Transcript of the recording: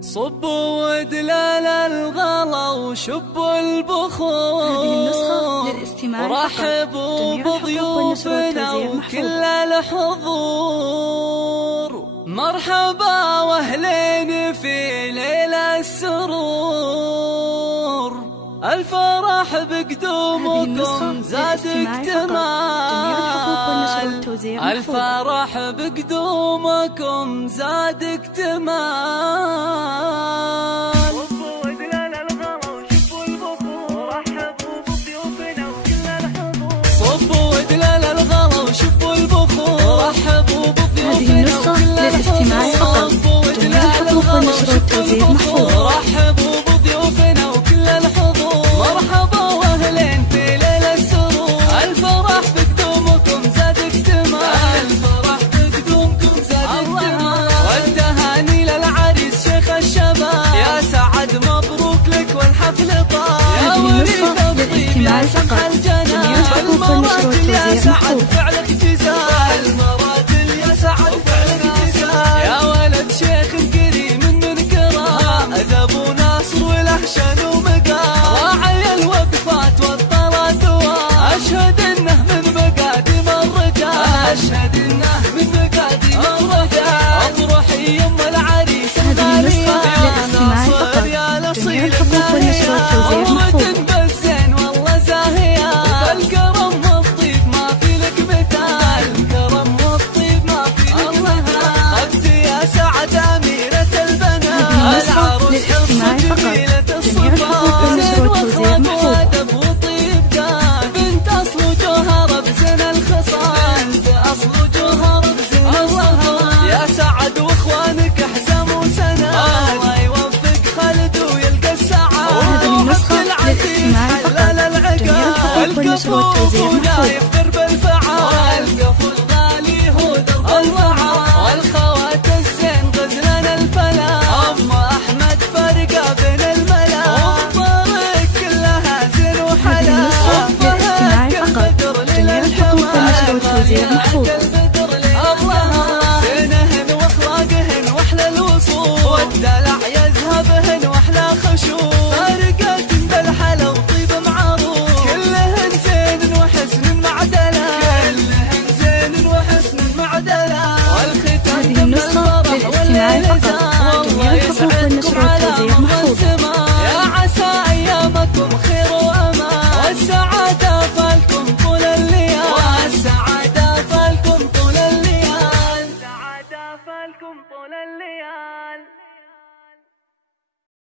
صبوا ودلال الغلا وشبوا البخور. هذه النسخة للاستماع فقط. رحبوا بضيوفنا وكل الحضور. مرحبا واهلين في ليل السرور. الفرح بقدومكم زاد اكتمال. الفرح بقدومكم زاد اكتمال. صبوا ودلال الغلا وشبوا البخور. رحبوا بضيوفنا وكل الحضور. صبوا ودلال الغلا وشبوا البخور. رحبوا بضيوفنا وكل الحضور. صبوا ودلال الغلا وشبوا البخور. رحبوا بضيوفنا وكل الحضور. مرحبا واهلين في ليل السرور. الفرح بقدومكم زاد اكتمال. الفرح بقدومكم زاد اكتمال. والتهاني للعريس شيخ الشباب. يا سعد مبروك لك والحفل طال. يا وليد الطيب يا سمح الجنان. المراجل يا سعد فعلك جزاء. المراجل يا سعد فعلك جزاء. يا ولد شيخ كريم من كرام. ابو ناصر وله شان ومقام. راعي الوقفات والطلات أشهد انه من مقادم الرجال. اشهد انه من مقادم الرجال. افرحي يم العريس الغالية. يا ناصر يا الاصيل الناهية. أمة بالزين والله زاهية. الكرم والطيب ما في لك مثال. الكرم والطيب ما في لك مثال. اختي يا سعد اميرة البنات. العروس حرص جميلة الصفات. زين واخلاق وادب وطيب كان. بنت اصل وجوهر بزين الخصال. بنت اصل وجوهر بزين الخصال. يا سعد واخوانك حزام وسنان. الله يوفق خالد ويلقى السعادة. هذه النسخة للاستماع فقط. جميع الحقوق والنشر والتوزيع محفوظ. درب الفعال. القفو الغالي هو درب الفعال. والخوات الزين غزلان الفلا. ام احمد فرقه بين الملا. والطريق كلها زين وحلا. هذه النسخة للاستماع فقط. جميع الحقوق والنشر والتوزيع محفوظ.